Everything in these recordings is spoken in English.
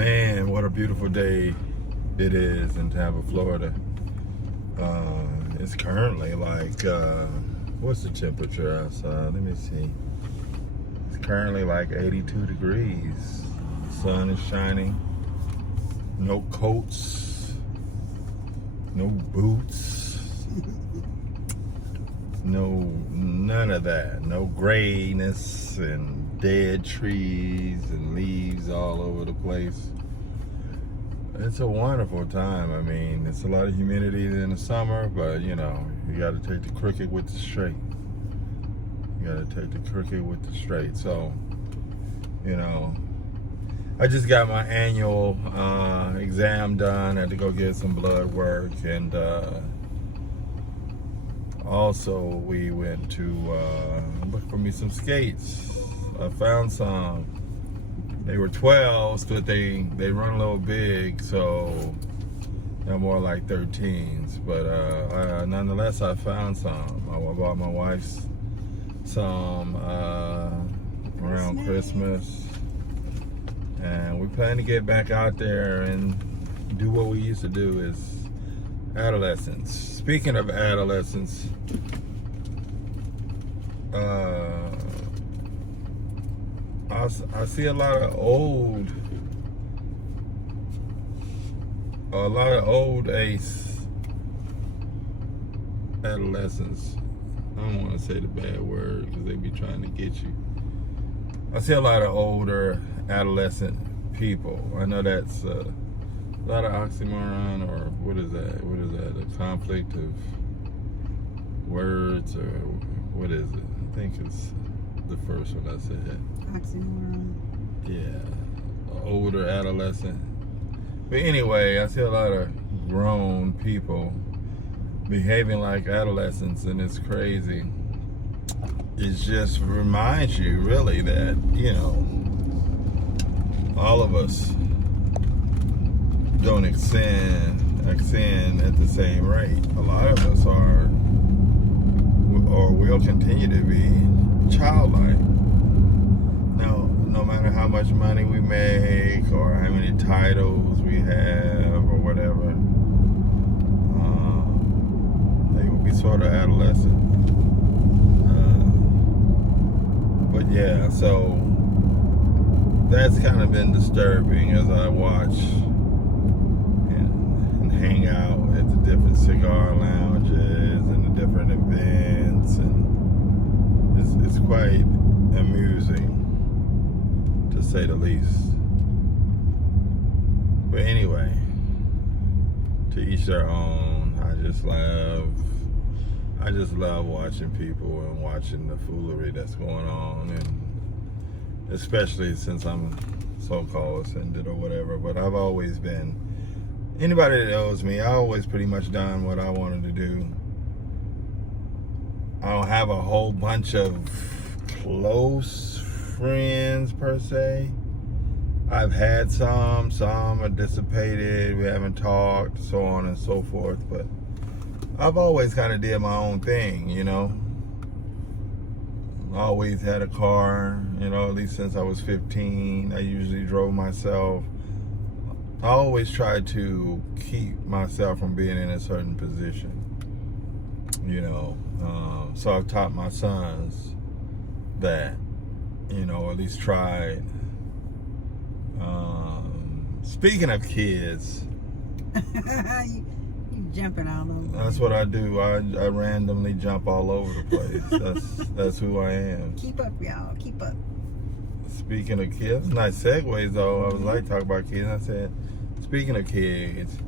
Man, what a beautiful day it is in Tampa, Florida. It's currently like, what's the temperature outside? Let me see. It's currently like 82 degrees. The sun is shining. No coats. No boots. None of that. No grayness and dead trees and leaves all over the place. It's a wonderful time. I mean, it's a lot of humidity in the summer, but you know, you got to take the crooked with the straight. You got to take the crooked with the straight. So, you know, I just got my annual exam done. I had to go get some blood work, and also we went to look for me some skates. I found some. They were 12s, but they run a little big, so they're more like 13s. But nonetheless, I found some. I bought my wife's some around Christmas, and we plan to get back out there and do what we used to do as adolescents. Speaking of adolescents, I see a lot of old ace adolescents. I don't want to say the bad word because they be trying to get you. I see a lot of older adolescent people. I know that's a lot of oxymoron, or what is that? What is that? A conflict of words, or what is it? I think it's the first one I said. Oxymoron. Yeah, older adolescent. But anyway, I see a lot of grown people behaving like adolescents, and it's crazy. It just reminds you, really, that, you know, all of us don't ascend at the same rate. A lot of us are, or will continue to be, childlike. No matter how much money we make or how many titles we have or whatever, they will be sort of adolescent. But yeah, so that's kind of been disturbing as I watch and hang out at the different cigar lounges and the different events, and it's quite amusing, to say the least. But anyway, to each their own. I just love watching people and watching the foolery that's going on, and especially since I'm so-called ascended or whatever. But I've always been, anybody that knows me, I always pretty much done what I wanted to do. I don't have a whole bunch of close friends per se. I've had some are dissipated, we haven't talked, so on and so forth, but I've always kind of did my own thing, you know. Always had a car, you know, at least since I was 15. I usually drove myself. I always tried to keep myself from being in a certain position, you know. So I've taught my sons that, you know, at least tried. Speaking of kids, you jumping all over. that's what I do. I randomly jump all over the place. That's who I am. Keep up, y'all. Keep up. Speaking of kids, nice segues though. I was like talking about kids. I said, speaking of kids,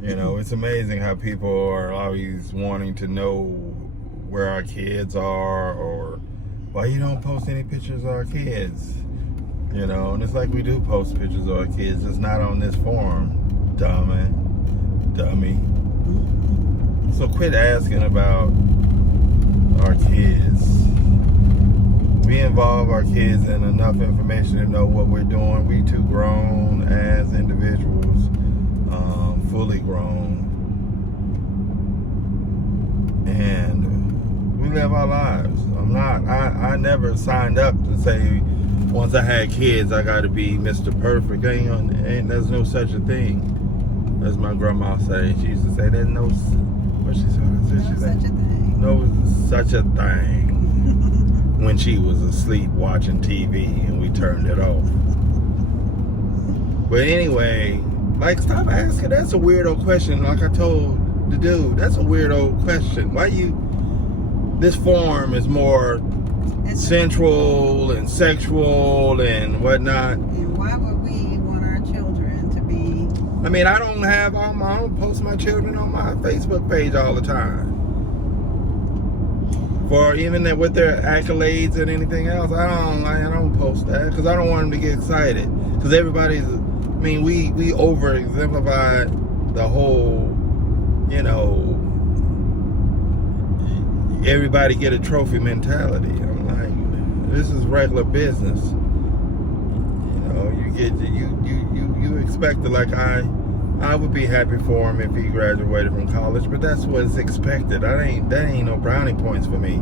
you know, it's amazing how people are always wanting to know where our kids are, or why you don't post any pictures of our kids. You know, and it's like we do post pictures of our kids, just not on this forum, dummy. So quit asking about our kids. We involve our kids in enough information to know what we're doing. We too grown as individuals, fully grown, and we live our lives. I never signed up to say, once I had kids, I got to be Mr. Perfect. There's no such a thing. As my grandma say, she used to say, "There's no what she said. No such a thing. No such a thing." When she was asleep watching TV and we turned it off. But anyway, like, stop asking. That's a weirdo question. Like I told the dude, that's a weirdo question. Why this form is more sensual and sexual and whatnot. And why would we want our children to be? I mean, I don't post my children on my Facebook page all the time. For even with their accolades and anything else, I don't post that because I don't want them to get excited. Because we over exemplified the whole, everybody get a trophy mentality. I'm like, this is regular business. You expect it. Like I would be happy for him if he graduated from college, but that's what's expected. That ain't no brownie points for me.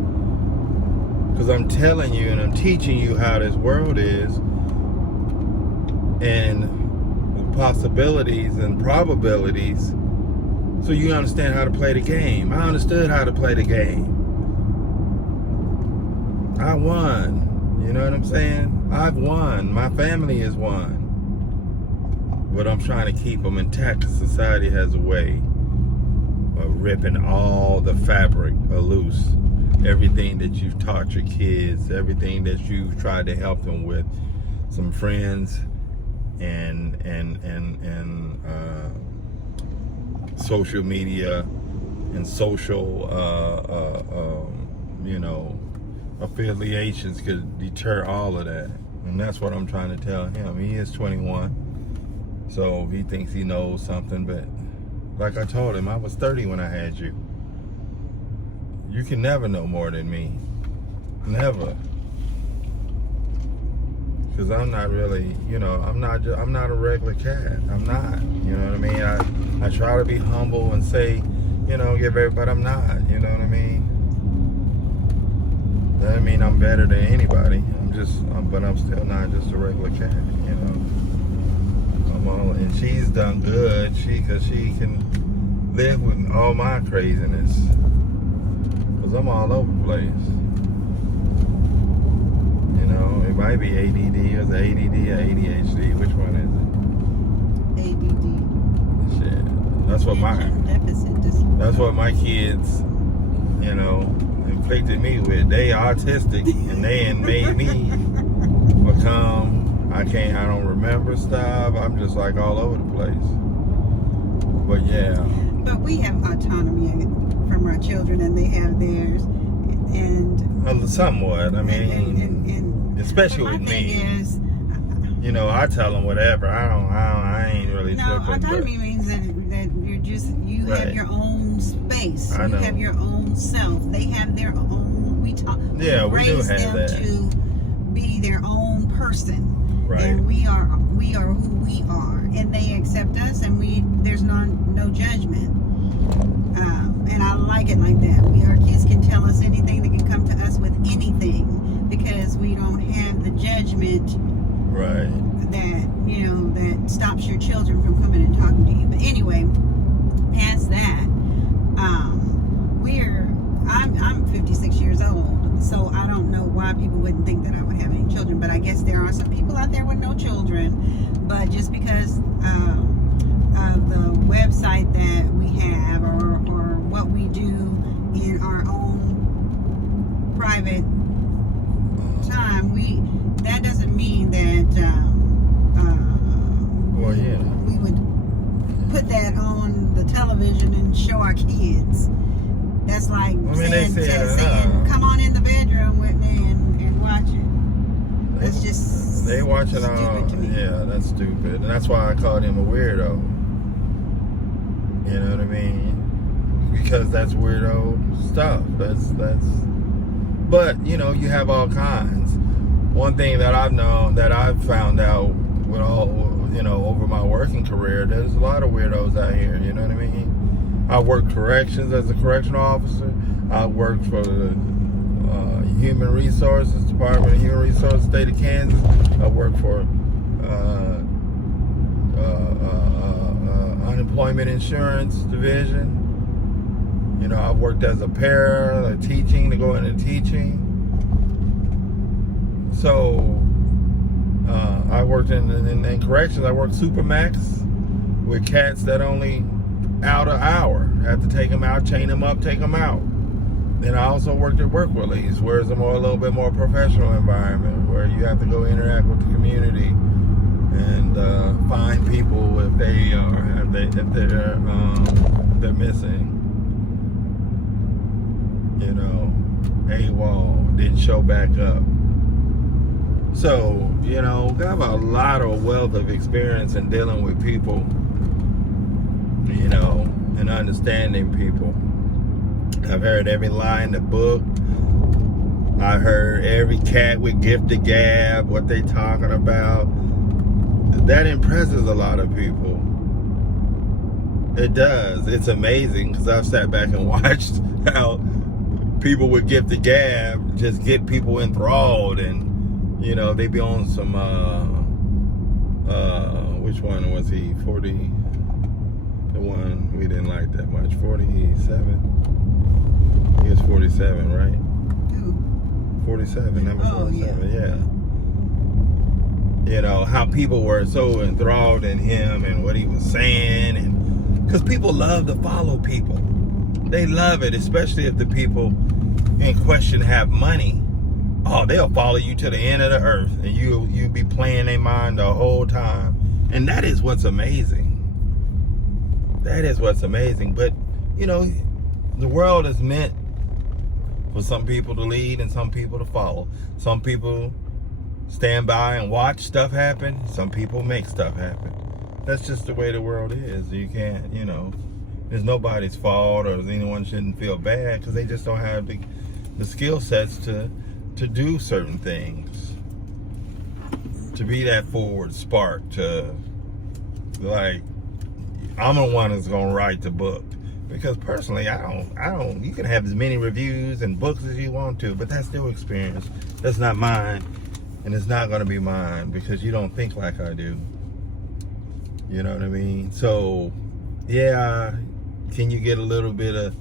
Because I'm telling you and I'm teaching you how this world is and the possibilities and probabilities so you understand how to play the game. I understood how to play the game. I won. You know what I'm saying? I've won. My family has won. But I'm trying to keep them intact because society has a way of ripping all the fabric loose. Everything that you've taught your kids, everything that you've tried to help them with, some friends and social media and social affiliations could deter all of that. And that's what I'm trying to tell him. He is 21. So he thinks he knows something, but like I told him, I was 30 when I had you. You can never know more than me. Never. Because I'm not really, I'm not a regular cat. I'm not. You know what I mean? I try to be humble and say, give everybody, I'm not. You know what I mean? That doesn't mean I'm better than anybody. But I'm still not just a regular cat, and she's done good, because she can live with all my craziness. Because I'm all over the place. It might be ADD or the ADD or ADHD. Which one is ADD. it? Shit. That's what my kids, inflicted me with. They autistic and they made me become, I don't remember stuff. I'm just like all over the place. But yeah. But we have autonomy from our children and they have theirs. And somewhat. I mean, especially with me. Is, I tell them whatever. I ain't really tripping. Autonomy means that you right. have your own space. I know. You have your own self. They have their own. We do have them that. to be their own person. Right. And we are who we are, and they accept us, and there's no judgment. And I like it like that. Our kids can tell us anything. They can come to us with anything because we don't have the judgment. Right. That that stops your children from coming and talking to you. But anyway, past that, I'm 56 years old, so I don't know why people wouldn't think that I would have any children. But I guess there are some people out there with no children. But just because of the website that we have, or what we do in our own private time, that doesn't mean that we would put that on the television and show our kids. That's like saying come on in the bedroom with me and watch it. It's just they watching stupid to me. Yeah, that's stupid, and that's why I called him a weirdo. You know what I mean? Because that's weirdo stuff. But you have all kinds. One thing that I've found out with all over my working career, there's a lot of weirdos out here. You know what I mean? I worked corrections as a correctional officer. I worked for the human resources Department of Human Resources, state of Kansas. I worked for unemployment insurance division. You know, I worked as a para, teaching, to go into teaching. So I worked in corrections. I worked Supermax with cats that only out an hour. Have to take them out, chain them up, take them out. Then I also worked at work release, where it's a little bit more professional environment, where you have to go interact with the community and find people if they're missing. You know, AWOL, didn't show back up. So, you know, I have a lot of wealth of experience in dealing with people, you know, and understanding people. I've heard every lie in the book. I heard every cat with gift of gab, what they talking about. That impresses a lot of people. It does. It's amazing, because I've sat back and watched how people with gift of gab just get people enthralled, and you know, they be on some which one was he? 40, the one we didn't like that much. 47. He was 47, right? Who? 47, number 47, yeah. You know, how people were so enthralled in him and what he was saying, and because people love to follow people. They love it, especially if the people in question have money. Oh, they'll follow you to the end of the earth, and you be playing their mind the whole time. And that is what's amazing. That is what's amazing. But, you know, the world is meant for some people to lead and some people to follow. Some people stand by and watch stuff happen. Some people make stuff happen. That's just the way the world is. You can't, you know, there's nobody's fault, or anyone shouldn't feel bad, because they just don't have the skill sets to do certain things, to be that forward spark, to, like, I'm the one that's gonna write the book. Because personally, I don't, you can have as many reviews and books as you want to, but that's their experience. That's not mine, and it's not gonna be mine, because you don't think like I do. You know what I mean? So, yeah, can you get a little bit of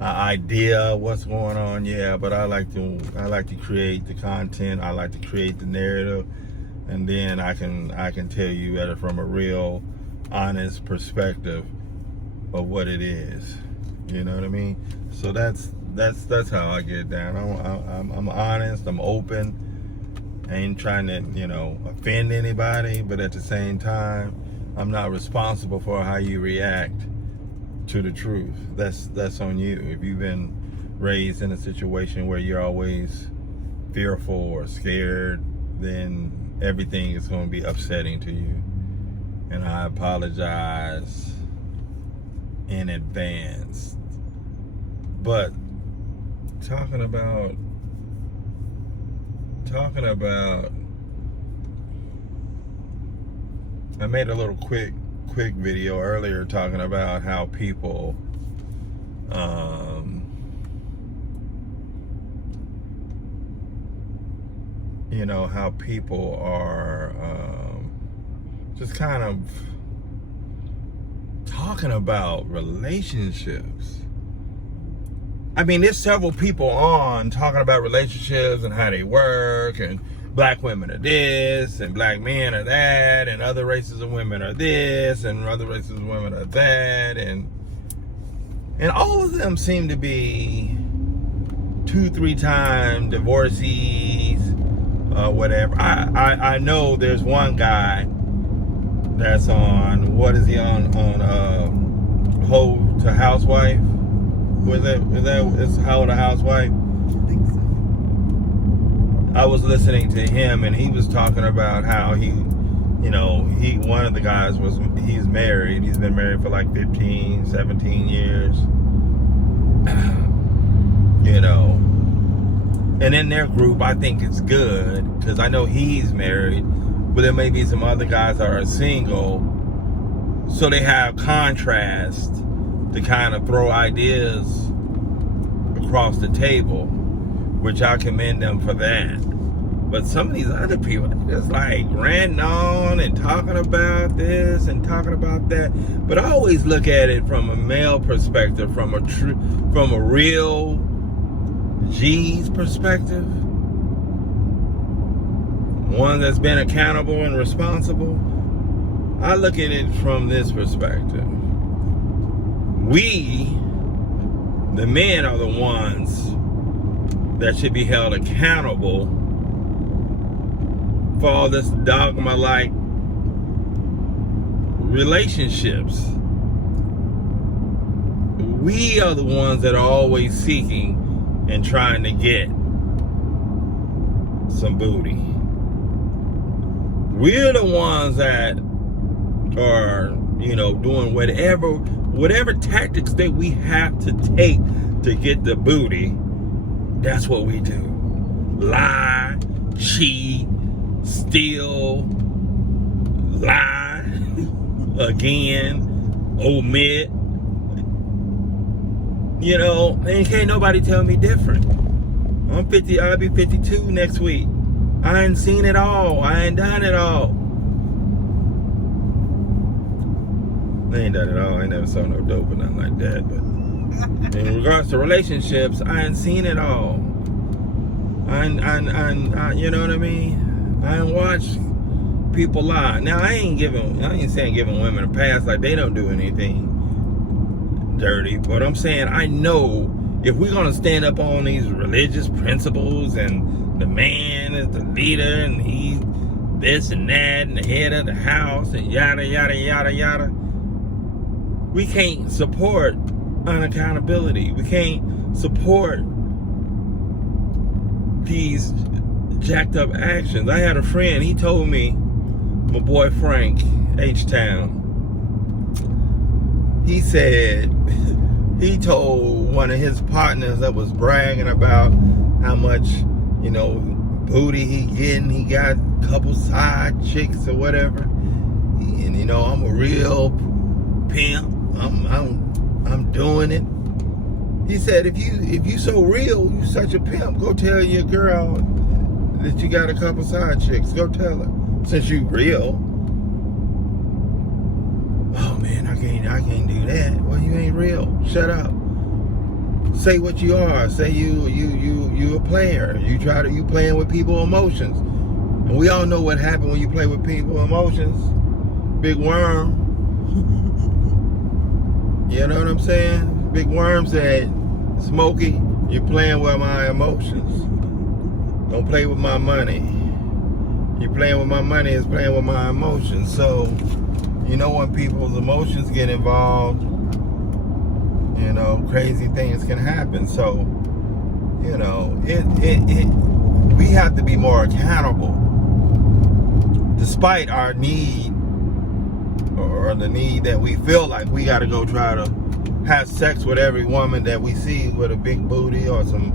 idea of what's going on? Yeah, but I like to create the content. I like to create the narrative, and then I can tell you from a real, honest perspective of what it is. You know what I mean? So that's how I get down. I'm honest. I'm open. I ain't trying to, you know, offend anybody, but at the same time, I'm not responsible for how you react to the truth. That's on you. If you've been raised in a situation where you're always fearful or scared, then everything is going to be upsetting to you. And I apologize in advance. But talking about I made a little quick video earlier talking about how people you know, how people are just kind of talking about relationships. I mean, there's several people on talking about relationships and how they work, and black women are this, and black men are that, and other races of women are this, and other races of women are that, and all of them seem to be 2-3 time divorcees, whatever. I know there's one guy that's on, what is he on Hoe to Housewife? Is How to Housewife? I think so. I was listening to him, and he was talking about how he, you know, one of the guys he's married. He's been married for like 15, 17 years. You know, and in their group, I think it's good, because I know he's married, but there may be some other guys that are single, so they have contrast to kind of throw ideas across the table, which I commend them for that. But some of these other people, they just like ranting on and talking about this and talking about that. But I always look at it from a male perspective, from a real G's perspective. One that's been accountable and responsible. I look at it from this perspective. We, the men, are the ones that should be held accountable for all this dogma-like relationships. We are the ones that are always seeking and trying to get some booty. We're the ones that are, doing whatever tactics that we have to take to get the booty. That's what we do. Lie, cheat, steal, lie, again, omit. And can't nobody tell me different. I'm 50, I'll be 52 next week. I ain't seen it all. I ain't done it all. I ain't done it all. I ain't never saw no dope or nothing like that. But in regards to relationships, I ain't seen it all. I you know what I mean? I ain't watched people lie. Now I ain't saying giving women a pass like they don't do anything dirty. But I'm saying I know if we're gonna stand up on these religious principles and the man is the leader and he this and that and the head of the house and yada yada yada yada, we can't support unaccountability. We can't support these jacked up actions. I had a friend, he told me, my boy Frank, H-Town, he said, he told one of his partners that was bragging about how much, booty he getting. He got a couple side chicks or whatever. And, I'm a real pimp. I'm doing it. He said, if you so real, you such a pimp, go tell your girl that you got a couple side chicks. Go tell her. Since you real. Oh man, I can't do that. Well, you ain't real. Shut up. Say what you are. Say you a player. You playing with people's emotions. And we all know what happened when you play with people's emotions. Big worm. You know what I'm saying? Big Worm said, Smokey, you're playing with my emotions. Don't play with my money. You're playing with my money is playing with my emotions. So, when people's emotions get involved, crazy things can happen. So, we have to be more accountable. Despite our need or the need that we feel like we got to go try to have sex with every woman that we see with a big booty or some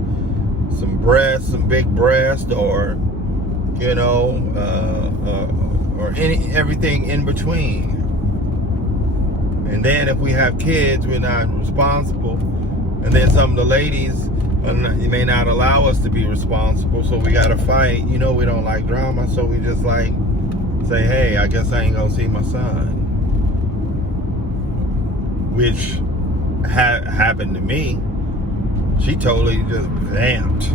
breasts, some big breasts, or or everything in between. And then if we have kids, we're not responsible. And then some of the ladies may not allow us to be responsible, so we got to fight. We don't like drama, so we just say, hey, I guess I ain't gonna see my son. Which happened to me. She totally just vamped.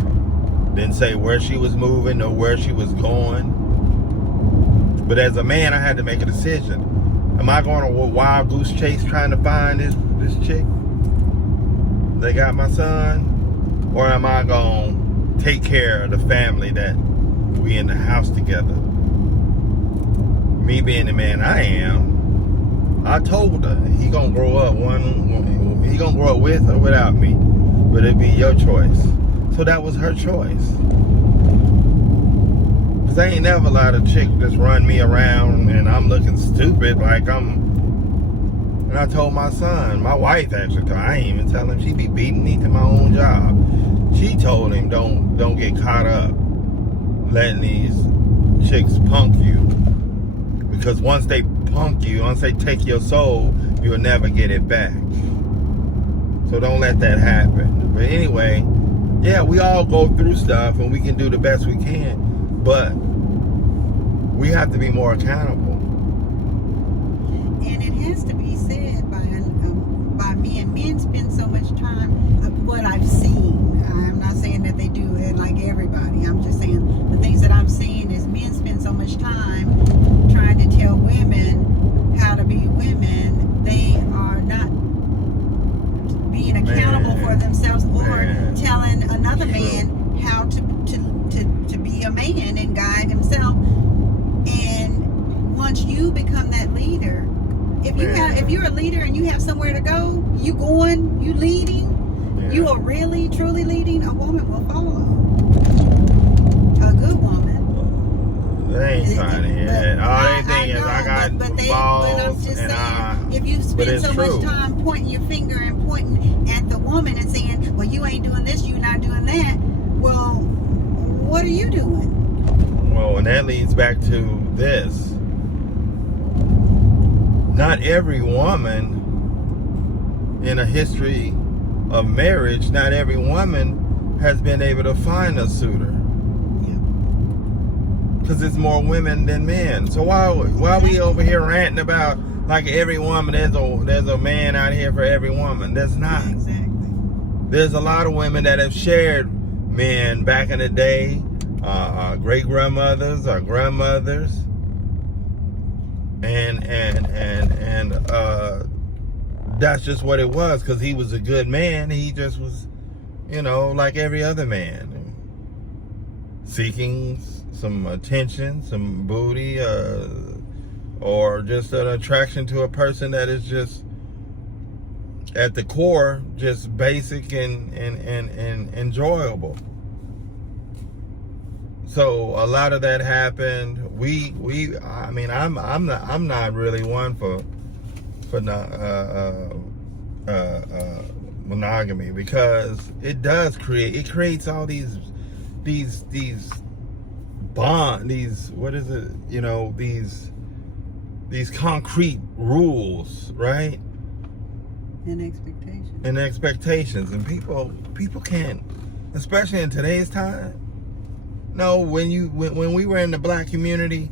Didn't say where she was moving or where she was going. But as a man, I had to make a decision. Am I going on a wild goose chase trying to find this chick that got my son? Or am I going to take care of the family that we in the house together? Me being the man I am, I told her he gonna grow up he gonna grow up with or without me, but it'd be your choice. So that was her choice. Cause I ain't never let a chick just run me around and I'm looking stupid and I told my son, my wife actually, I ain't even tell him, she be beating me to my own job. She told him don't get caught up letting these chicks punk you. Because once they punk you, once they take your soul, you'll never get it back. So don't let that happen. But anyway, yeah, we all go through stuff and we can do the best we can. But we have to be more accountable. And it has to be said by men. Men spend so much time, what I've seen. I'm not saying that they do it like everybody. I'm just saying the things that I'm seeing is men spend so much time trying to tell women how to be women. They are not being accountable for themselves or telling another man how to be a man and guide himself. And once you become that leader, if you're a leader and you have somewhere to go, you going, you leading, you are really truly leading, a woman will follow. A good woman. They ain't trying to hear that. All they think is I got balls, but I'm just and saying, if you spend so much time pointing your finger and pointing at the woman and saying, well, you ain't doing this, you're not doing that, well, what are you doing? Well, and that leads back to this. Not every woman in a history of marriage, not every woman has been able to find a suitor. Because it's more women than men. So why are we over here ranting about like every woman, there's a man out here for every woman? There's not. Exactly. There's a lot of women that have shared men back in the day, great grandmothers or grandmothers, and that's just what it was, because he was a good man. He just was, like every other man, seeking some attention, some booty, or just an attraction to a person that is just at the core just basic and enjoyable. So a lot of that happened. I'm not really one for monogamy, because it creates all these bond, these concrete rules, right? And expectations, and people can't, especially in today's time. No, when we were in the black community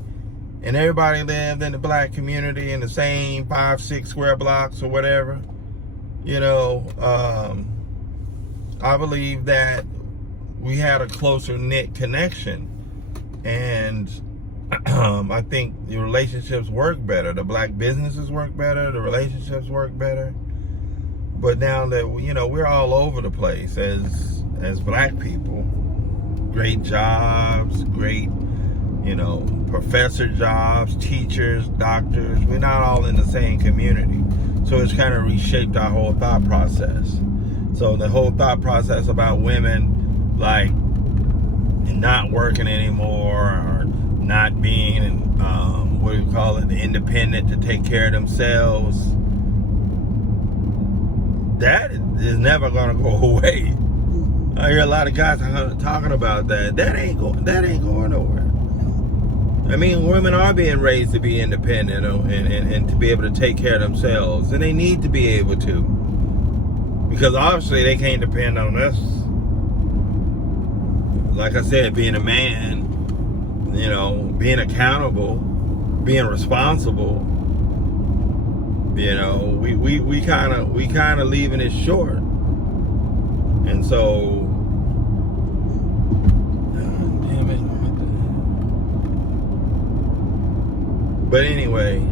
and everybody lived in the black community in the same 5-6 square blocks or whatever, I believe that we had a closer knit connection, and I think the relationships work better. The black businesses work better. The relationships work better. But now that we're all over the place as black people, great jobs, great professor jobs, teachers, doctors. We're not all in the same community, so it's kind of reshaped our whole thought process. So the whole thought process about women like not working anymore, or not being independent to take care of themselves, that is never gonna go away. I hear a lot of guys talking about that. That ain't going nowhere. I mean, women are being raised to be independent and to be able to take care of themselves, and they need to be able to, because obviously they can't depend on us. Like I said, being a man, being accountable, being responsible. We kind of leaving it short, and so. Damn it. But anyway,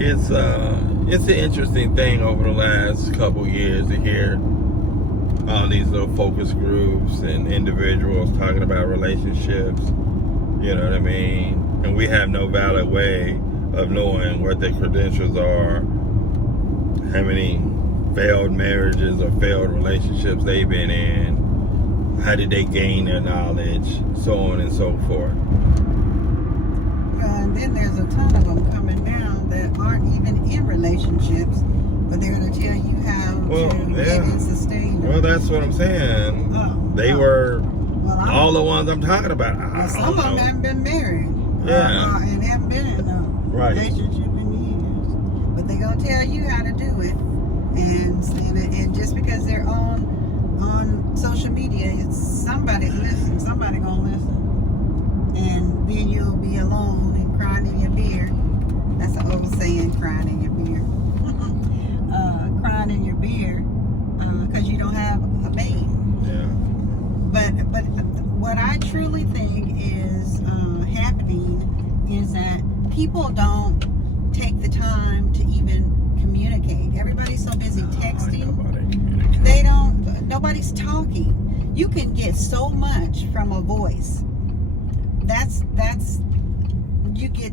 it's an interesting thing over the last couple years to hear all these little focus groups and individuals talking about relationships. You know what I mean? And we have no valid way of knowing what their credentials are, how many failed marriages or failed relationships they've been in, how did they gain their knowledge, so on and so forth. And then there's a ton of them coming down that aren't even in relationships, but they're going to tell you how to get and sustain them. Well, that's what I'm saying. They were all the ones I'm talking about. Some of them haven't been married. And haven't been in a relationship in years. But they're going to tell you how to do it. And just because they're on on social media, it's somebody's listening. Somebody gonna listen, and then you'll be alone and crying in your beer. That's an old saying, crying in your beer. Crying in your beer because you don't have a mate. Yeah. But what I truly think is happening is that people don't take the time to even communicate. Everybody's so busy texting. Nobody's talking. You can get so much from a voice. That's you get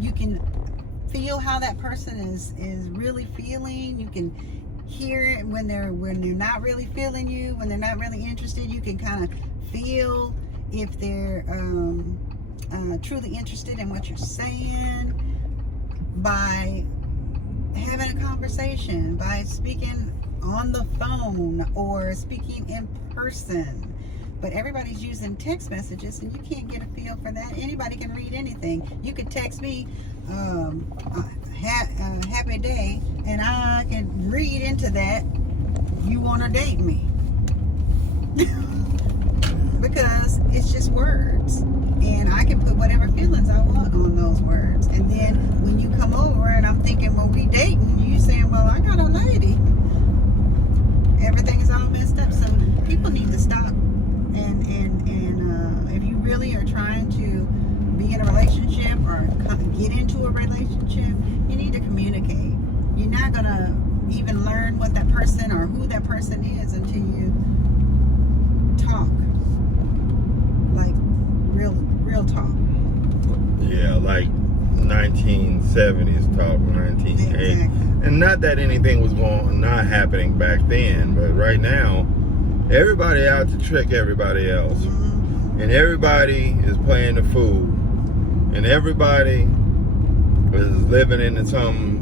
you can feel how that person is really feeling. You can hear it when they're not really feeling you, when they're not really interested. You can kind of feel if they're truly interested in what you're saying by having a conversation, by speaking on the phone or speaking in person. But everybody's using text messages, and you can't get a feel for that. Anybody can read anything. You could text me happy day, and I can read into that you want to date me. Because it's just words, and I can put whatever feelings I want on those words. And then when you come over and I'm thinking, well, we dating, you saying, well, I got a lady. Everything is all messed up. So people need to stop. And if you really are trying to be in a relationship or get into a relationship, you need to communicate. You're not gonna even learn what that person or who that person is until you talk, like real talk. Yeah, like 1970s talk, 1980s. Exactly. And not that anything was not happening back then, but right now, everybody out to trick everybody else. Mm-hmm. And everybody is playing the fool. And everybody is living in some,